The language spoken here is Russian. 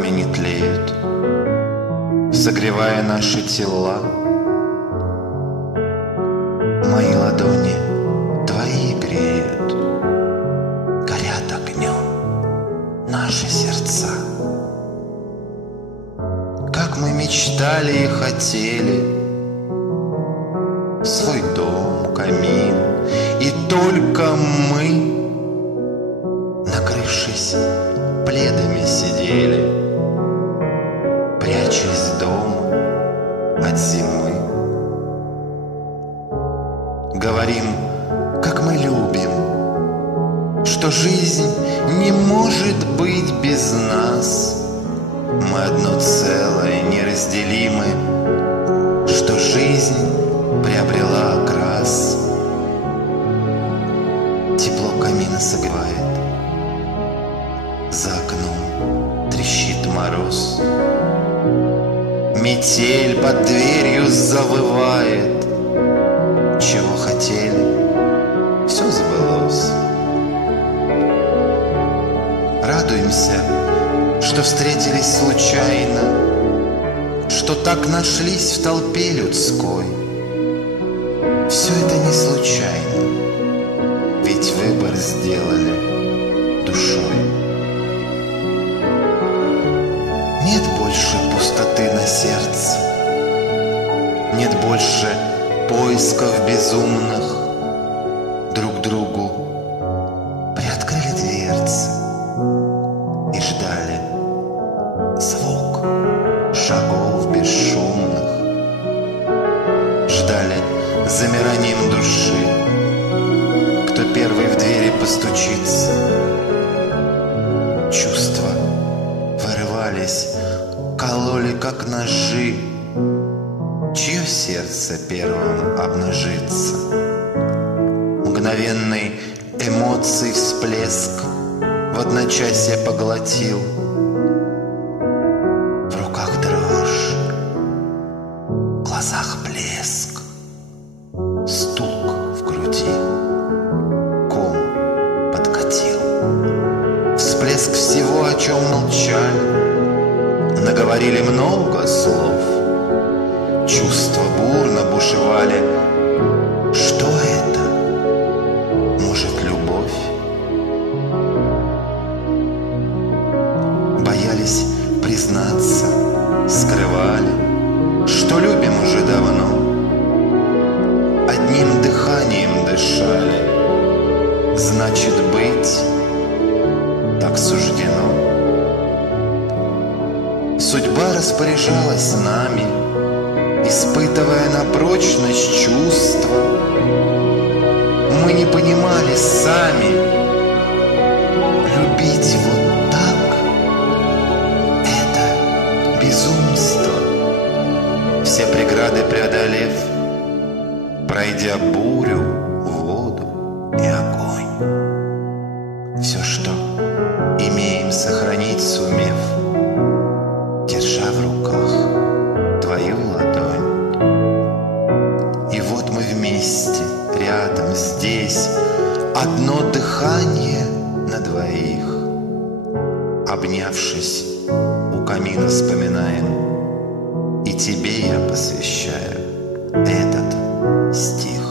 нами не тлеют, согревая наши тела. Мои ладони твои греют, горят огнем наши сердца. Как мы мечтали и хотели свой дом, камин, и только мы, накрывшись пледами, сидели, прячась дома от зимы. Говорим, как мы любим, что жизнь не может быть без нас. Мы одно целое, неразделимы, что жизнь приобрела окрас. Тепло камина согревает, за окном трещит мороз, метель под дверью завывает. Чего хотели, все сбылось. Радуемся, что встретились случайно, что так нашлись в толпе людской. Все это не случайно, ведь выбор сделали душой. Нет больше пустоты на сердце, нет больше поисков безумных. Друг другу приоткрыли дверцы и ждали звук шагов бесшумных, ждали замиранием души, кто первый в двери постучится. Чувства вырывались, кололи, как ножи. Чье сердце первым обнажится? Мгновенный эмоций всплеск в одночасье поглотил. В руках дрожь, в глазах блеск, стук в груди, ком подкатил. Всплеск всего, о чем молчали, наговорили много слов. Чувства бурно бушевали. Что это? Может, любовь? Боялись признаться, скрывали, что любим уже давно. Одним дыханием дышали. Значит, быть так суждено. Судьба распоряжалась нами, испытывая на прочность чувства. Мы не понимали сами, любить вот так — это безумство. Все преграды преодолев, пройдя бурю, воду и огонь, все, что имеем, сохранить сумев, держа в руках твою ладонь. И вот мы вместе, рядом, здесь, одно дыхание на двоих. Обнявшись, у камина вспоминаем, и тебе я посвящаю этот стих.